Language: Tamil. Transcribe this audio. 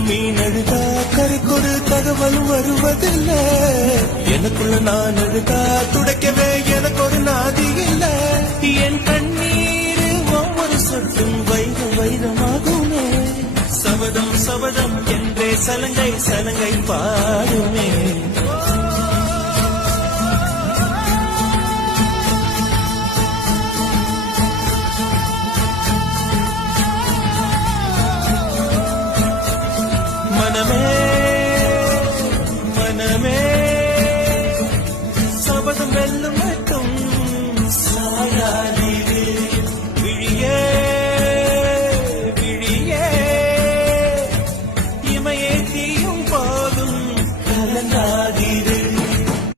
மீன் அழுதா கரைக்கொரு தகவல் வருவதில்லை. எனக்குள்ள நான் அழுதா துடைக்கவே எனக்கு ஒரு நாதி இல்லை. என் கண்ணீர் ஒவ்வொரு சொட்டும் வைரமாகுமே. சபதம் சபதம் என்றே சலங்கை சலங்கை பாடுமே.